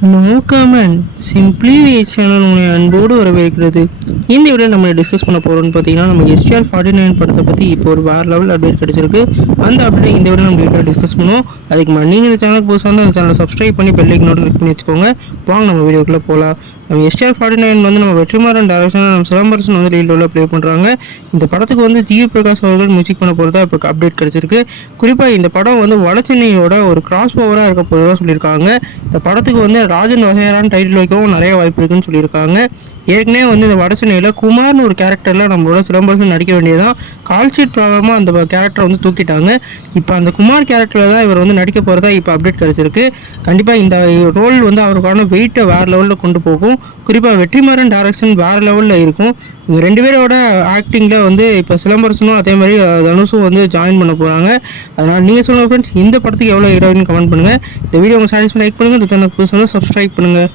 No comment simply channel உங்களை அன்போடு வரவேற்கிறது. இந்த வீடியோ நம்ம டிஸ்கஸ் பண்ண போகிறோம்னு பார்த்தீங்கன்னா, நம்ம STR49 படத்தை பற்றி இப்போ ஒரு வேறு லெவல் அப்டேட் கிடச்சிருக்கு. அந்த அப்டேட் இந்த வீடியோ நம்ம வீடியோ டிஸ்கஸ் பண்ணுவோம். அதுக்கு முன்னாடி நீங்கள் இந்த சேனலுக்கு புதுசாக இருந்தால் அந்த சேனலை சப்ஸ்கிரைப் பண்ணி பெல் ஐக்கனோட கிளிக் பண்ணி வச்சுக்கோங்க. வாங்க நம்ம வீடியோக்குள்ளே போகலாம். நம்ம STR49 வந்து நம்ம வெற்றிமாறன் டைரக்ஷனில் நம்ம சிலம்பரசன் வந்து லீட் ரோலில் ப்ளே பண்ணுறாங்க. இந்த படத்துக்கு வந்து ஜிவி பிரகாஷ் அவர்கள் மியூசிக் பண்ண போகிறதா இப்போ அப்டேட் கிடச்சிருக்கு. குறிப்பாக இந்த படம் வந்து வட சென்னையோட ஒரு கிராஸ் ஓவராக இருக்க போகிறதா சொல்லியிருக்காங்க. இந்த படத்துக்கு வந்து ராஜன் வகையரான டைட்டில் வைக்கவும் நிறைய வாய்ப்பு இருக்குன்னு சொல்லியிருக்காங்க. ஏற்கனவே வந்து இந்த வட சென்னையில் குமார்னு ஒரு கேரக்டரில் நம்மளோட சிலம்பரசன் நடிக்க வேண்டியதான். கால் ஷீட் ப்ராப்ளமாக அந்த கேரக்டரை வந்து தூக்கிட்டாங்க. இப்போ அந்த குமார் கேரக்டரில் தான் இவர் வந்து நடிக்க போகிறதா இப்போ அப்டேட் கிடச்சிருக்கு. கண்டிப்பாக இந்த ரோல் வந்து அவருக்கான வெயிட்டை வேறு லெவலில் கொண்டு போகும். குறிப்பாக வெற்றிமாறன் டைரக்ஷன் வேறு லெவலில் இருக்கும். இவங்க ரெண்டு பேரோட ஆக்டிங்கில் வந்து இப்போ சிலம்பரசனும் அதே மாதிரி தனுஷும் வந்து ஜாயின் பண்ண போகிறாங்க. அதனால் நீங்கள் சொல்லுங்கள் ஃப்ரெண்ட்ஸ், இந்த படத்துக்கு எவ்வளோ ஹீரோயின் கமெண்ட் பண்ணுங்கள். இந்த வீடியோ உங்கள் சாட்டிஸ்ஃபை லைக் பண்ணுங்கள். இந்த சேனல் புதுசாக சப்ஸ்கிரைப் பண்ணுங்கள்.